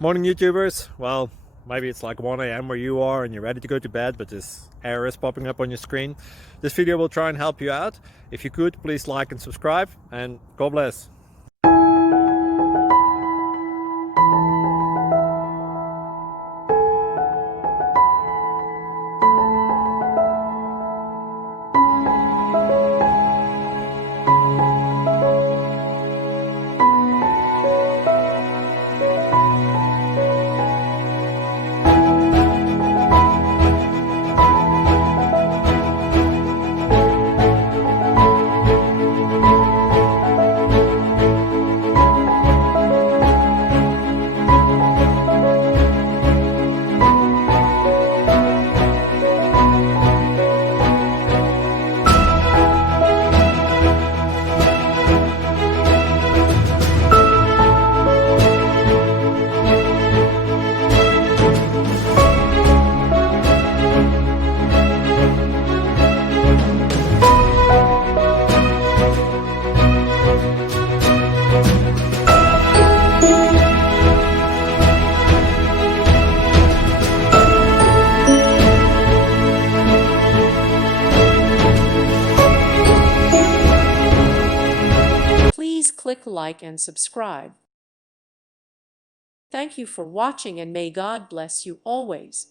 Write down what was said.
Morning YouTubers. Well, maybe it's like 1 a.m. where you are and you're ready to go to bed, but this error is popping up on your screen. This video will try and help you out. If you could, please like and subscribe, and God bless. Please click like and subscribe. Thank you for watching, and may God bless you always.